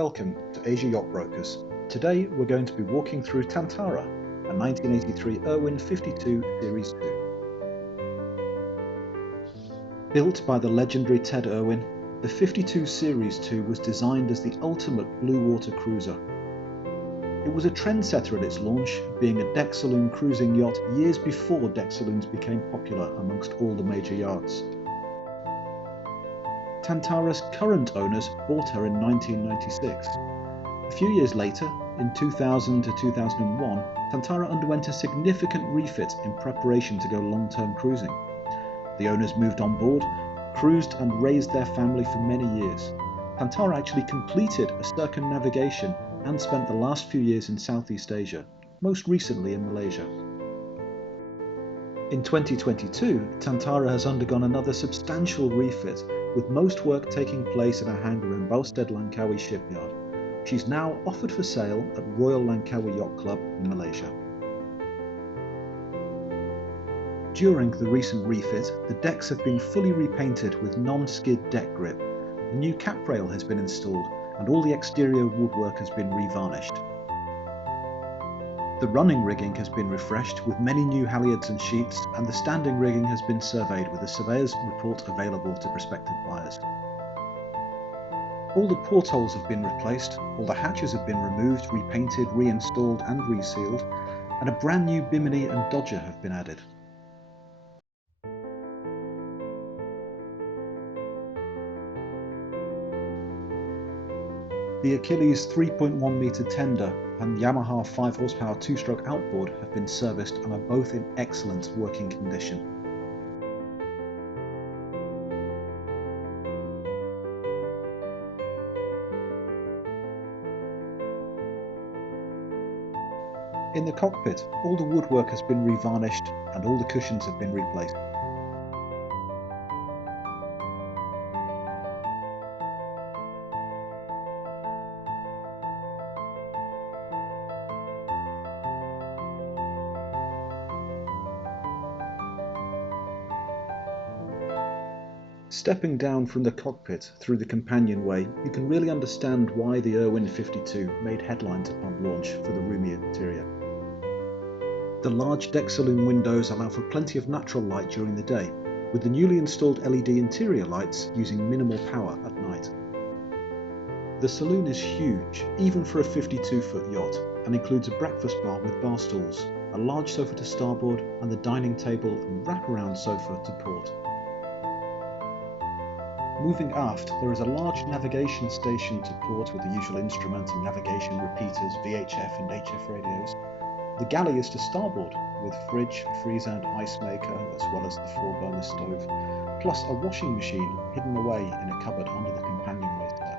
welcome to Asia Yacht Brokers. Today we're going to be walking through Tantara, a 1983 Irwin 52 Series 2. Built by the legendary Ted Irwin, the 52 Series 2 was designed as the ultimate blue water cruiser. It was a trendsetter at its launch, being a deck saloon cruising yacht years before deck saloons became popular amongst all the major yachts. Tantara's current owners bought her in 1996. A few years later, in 2000 to 2001, Tantara underwent a significant refit in preparation to go long-term cruising. The owners moved on board, cruised and raised their family for many years. Tantara actually completed a circumnavigation and spent the last few years in Southeast Asia, most recently in Malaysia. In 2022, Tantara has undergone another substantial refit, with most work taking place in a hangar in Boustead Langkawi shipyard. She's now offered for sale at Royal Langkawi Yacht Club in Malaysia. During the recent refit, the decks have been fully repainted with non-skid deck grip. The new cap rail has been installed and all the exterior woodwork has been revarnished. The running rigging has been refreshed with many new halyards and sheets, and the standing rigging has been surveyed with a surveyor's report available to prospective buyers. All the portholes have been replaced, all the hatches have been removed, repainted, reinstalled and resealed, and a brand new bimini and dodger have been added. The Achilles 3.1 metre tender and Yamaha 5 horsepower 2-stroke outboard have been serviced and are both in excellent working condition. In the cockpit, all the woodwork has been revarnished and all the cushions have been replaced. Stepping down from the cockpit through the companionway, you can really understand why the Irwin 52 made headlines upon launch for the roomy interior. The large deck saloon windows allow for plenty of natural light during the day, with the newly installed LED interior lights using minimal power at night. The saloon is huge, even for a 52-foot yacht, and includes a breakfast bar with bar stools, a large sofa to starboard, and the dining table and wraparound sofa to port. Moving aft, there is a large navigation station to port with the usual instrument and navigation repeaters, VHF and HF radios. The galley is to starboard with fridge, freezer and ice maker, as well as the 4-burner stove, plus a washing machine hidden away in a cupboard under the companionway step.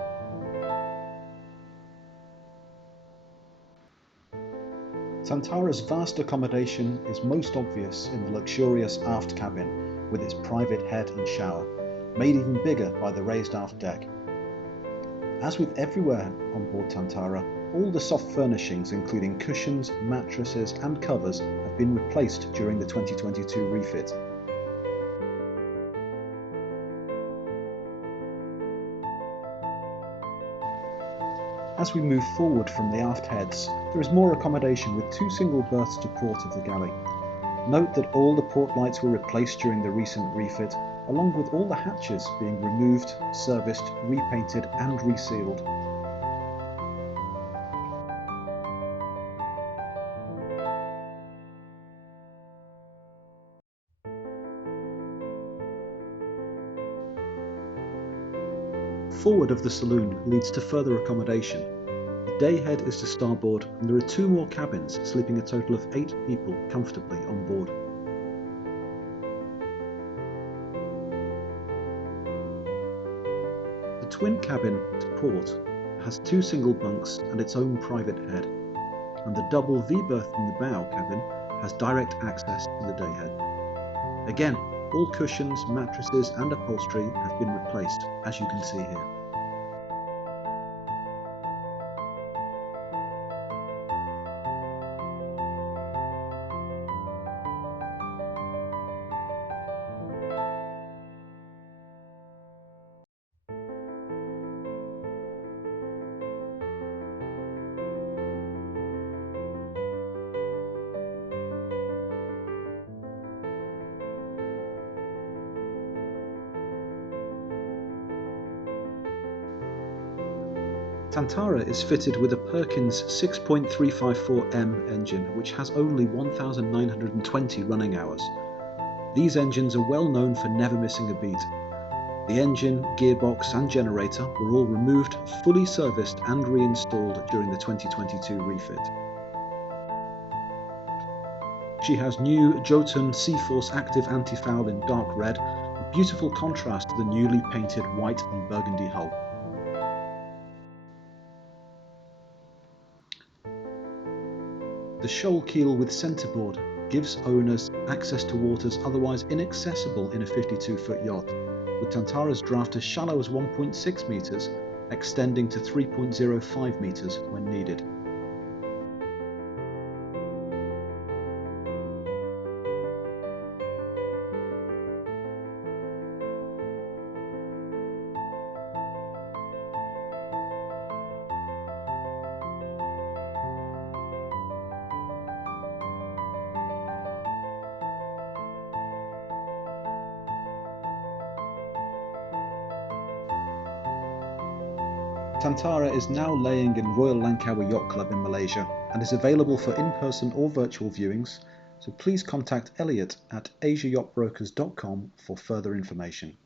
Tantara's vast accommodation is most obvious in the luxurious aft cabin with its private head and shower, made even bigger by the raised aft deck. As with everywhere on board Tantara, all the soft furnishings including cushions, mattresses and covers have been replaced during the 2022 refit. As we move forward from the aft heads, there is more accommodation with 2 single berths to port of the galley. Note that all the port lights were replaced during the recent refit, along with all the hatches being removed, serviced, repainted and resealed. Forward of the saloon leads to further accommodation. The day head is to starboard and there are 2 more cabins, sleeping a total of 8 people comfortably on board. The twin cabin to port has 2 single bunks and its own private head, and the double V-berth in the bow cabin has direct access to the day head. Again, all cushions, mattresses and upholstery have been replaced, as you can see here. Tantara is fitted with a Perkins 6.354M engine which has only 1,920 running hours. These engines are well known for never missing a beat. The engine, gearbox and generator were all removed, fully serviced and reinstalled during the 2022 refit. She has new Jotun Seaforce Active Anti-Foul in dark red, a beautiful contrast to the newly painted white and burgundy hull. The shoal keel with centreboard gives owners access to waters otherwise inaccessible in a 52-foot yacht, with Tantara's draft as shallow as 1.6 metres, extending to 3.05 metres when needed. Tantara is now laying in Royal Langkawi Yacht Club in Malaysia and is available for in-person or virtual viewings, so please contact Elliot at asiayachtbrokers.com for further information.